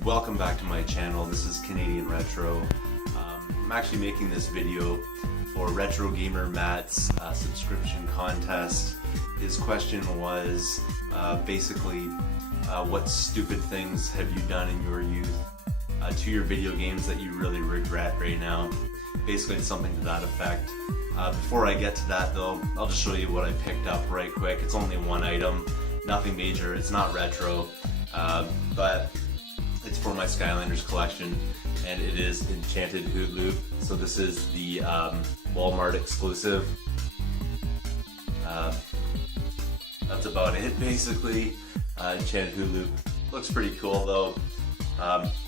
YouTube, welcome back to my channel. This is Canadian Retro. I'm actually making this video for Retrogamer Matt's subscription contest. His question was basically what stupid things have you done in your youth to your video games that you really regret right now. Basically it's something to that effect. Before I get to that though, I'll just show you what I picked up right quick. It's only one item, nothing major, it's not retro. But it's for my Skylanders collection, and it is Enchanted Hoot Loop. So this is the Walmart exclusive. That's about it basically. Enchanted Hoot Loop looks pretty cool though.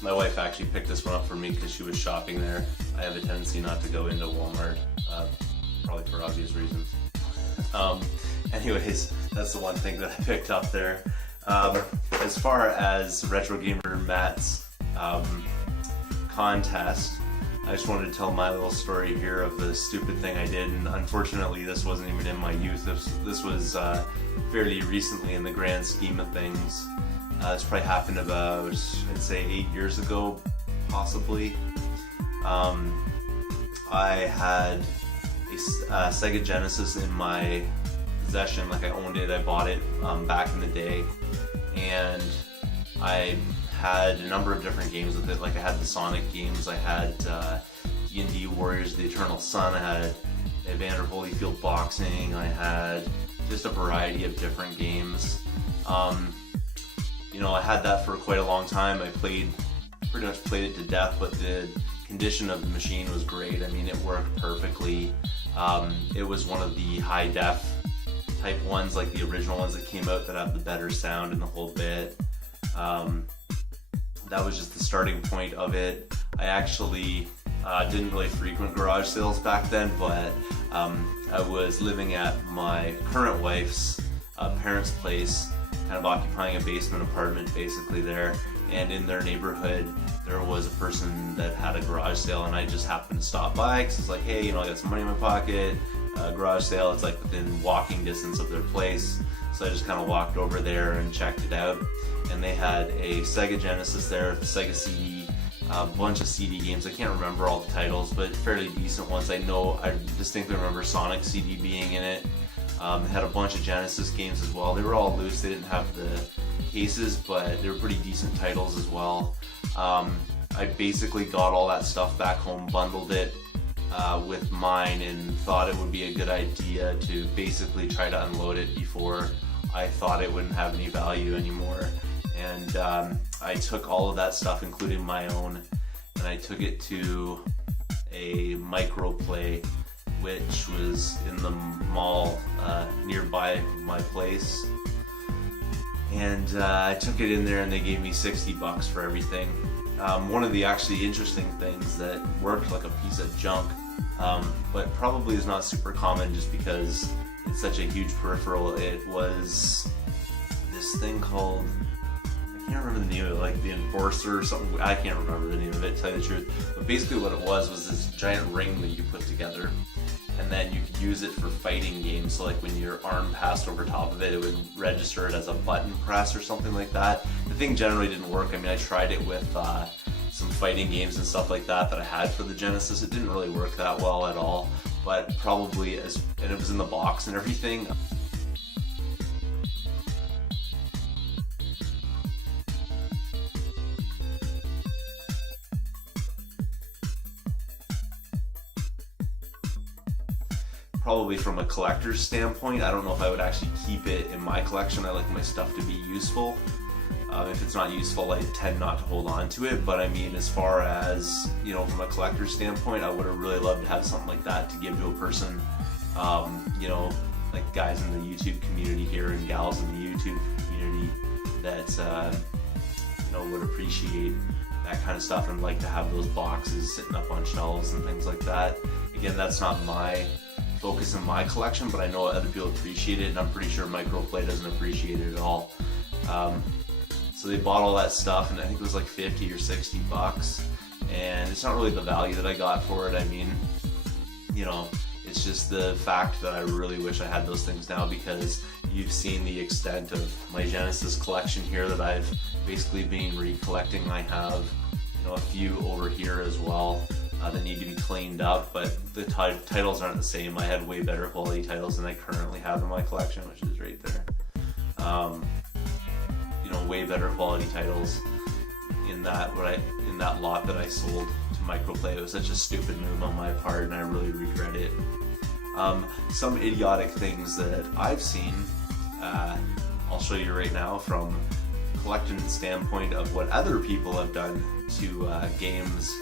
My wife actually picked this one up for me because she was shopping there. I have a tendency not to go into Walmart, probably for obvious reasons. Anyways, that's the one thing that I picked up there. As far as Retrogamer Matt's contest, I just wanted to tell my little story here of the stupid thing I did, and unfortunately this wasn't even in my youth. This was fairly recently in the grand scheme of things. This probably happened about, I'd say 8 years ago, possibly. I had a Sega Genesis in my possession, like I owned it, I bought it back in the day, and I had a number of different games with it. Like I had the Sonic games, I had D&D Warriors, The Eternal Sun, I had Evander Holyfield Boxing, I had just a variety of different games. You know, I had that for quite a long time. I pretty much played it to death, but the condition of the machine was great. I mean, it worked perfectly. It was one of the high def type ones, like the original ones that came out that have the better sound and the whole bit. That was just the starting point of it. I actually didn't really frequent garage sales back then, but I was living at my current wife's parents' place, kind of occupying a basement apartment basically there, and in their neighborhood there was a person that had a garage sale, and I just happened to stop by because it's like, hey, you know, I got some money in my pocket, garage sale, it's like within walking distance of their place, so I just kind of walked over there and checked it out, and they had a Sega Genesis there, the Sega CD, a bunch of CD games. I can't remember all the titles, but fairly decent ones. I distinctly remember Sonic CD being in it. They had a bunch of Genesis games as well. They were all loose, they didn't have the cases, but they were pretty decent titles as well. I basically got all that stuff back home, bundled it with mine, and thought it would be a good idea to basically try to unload it before I thought it wouldn't have any value anymore. And I took all of that stuff, including my own, and I took it to a microplay, which was in the mall nearby my place, and I took it in there and they gave me $60 for everything. One of the actually interesting things that worked like a piece of junk, but probably is not super common just because it's such a huge peripheral, it was this thing called, I can't remember the name of it, like the Enforcer or something. I can't remember the name of it, to tell you the truth. But basically what it was this giant ring that you put together, and then you could use it for fighting games. So like when your arm passed over top of it, it would register it as a button press or something like that. The thing generally didn't work. I mean, I tried it with some fighting games and stuff like that I had for the Genesis. It didn't really work that well at all, but probably and it was in the box and everything. Probably from a collector's standpoint, I don't know if I would actually keep it in my collection. I like my stuff to be useful. If it's not useful, I tend not to hold on to it. But I mean, as far as, you know, from a collector's standpoint, I would have really loved to have something like that to give to a person. You know, like guys in the YouTube community here and gals in the YouTube community that you know, would appreciate that kind of stuff and like to have those boxes sitting up on shelves and things like that. Again, that's not my focus in my collection, but I know other people appreciate it, and I'm pretty sure Microplay doesn't appreciate it at all. So they bought all that stuff, and I think it was like 50 or 60 bucks, and it's not really the value that I got for it. I mean, you know, it's just the fact that I really wish I had those things now, because you've seen the extent of my Genesis collection here that I've basically been recollecting. I have, you know, a few over here as well that need to be cleaned up, but the titles aren't the same. I had way better quality titles than I currently have in my collection, which is right there. You know, way better quality titles in that lot that I sold to Microplay. It was such a stupid move on my part, and I really regret it. Some idiotic things that I've seen, I'll show you right now from collecting standpoint of what other people have done to games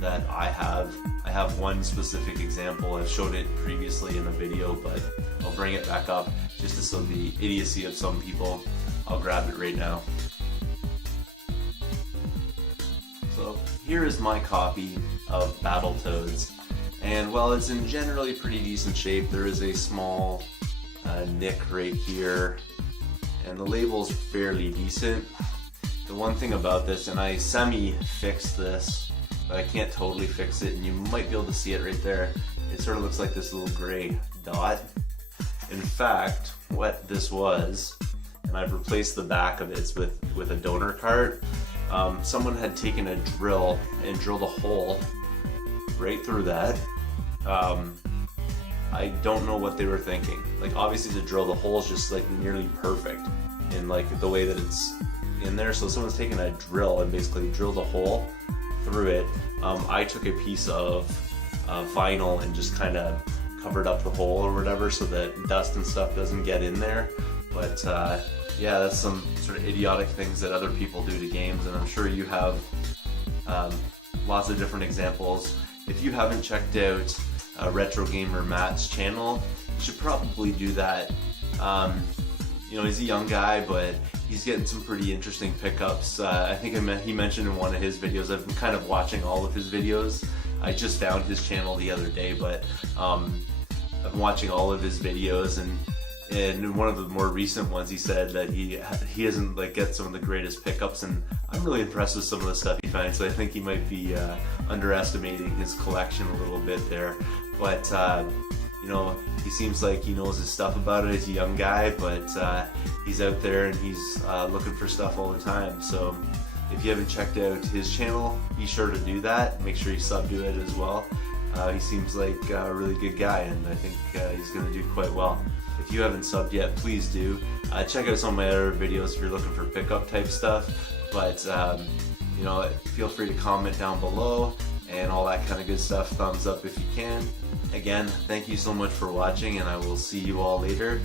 that I have. I have one specific example. I've showed it previously in a video, but I'll bring it back up just to show the idiocy of some people. I'll grab it right now. So here is my copy of Battletoads, and while it's in generally pretty decent shape, there is a small nick right here, and the label's fairly decent. The one thing about this, and I semi-fixed this, but I can't totally fix it, and you might be able to see it right there. It sort of looks like this little gray dot. In fact, what this was, and I've replaced the back of it with a donor cart. Someone had taken a drill and drilled a hole right through that. I don't know what they were thinking. Like, obviously to drill the hole is just like nearly perfect in like the way that it's in there. So someone's taken a drill and basically drilled a hole through it. I took a piece of vinyl and just kind of covered up the hole or whatever so that dust and stuff doesn't get in there. But yeah, that's some sort of idiotic things that other people do to games, and I'm sure you have lots of different examples. If you haven't checked out Retrogamer Matt's channel, you should probably do that. You know, he's a young guy, but he's getting some pretty interesting pickups. I think he mentioned in one of his videos, I've been kind of watching all of his videos. I just found his channel the other day, but I've been watching all of his videos, and in one of the more recent ones he said that he doesn't like get some of the greatest pickups, and I'm really impressed with some of the stuff he finds, so I think he might be underestimating his collection a little bit there. But you know, he seems like he knows his stuff about it. He's a young guy, but he's out there and he's looking for stuff all the time. So if you haven't checked out his channel, be sure to do that. Make sure you sub to it as well. He seems like a really good guy, and I think he's going to do quite well. If you haven't subbed yet, please do. Check out some of my other videos if you're looking for pickup type stuff. But you know, feel free to comment down below and all that kind of good stuff. Thumbs up if you can. Again, thank you so much for watching, and I will see you all later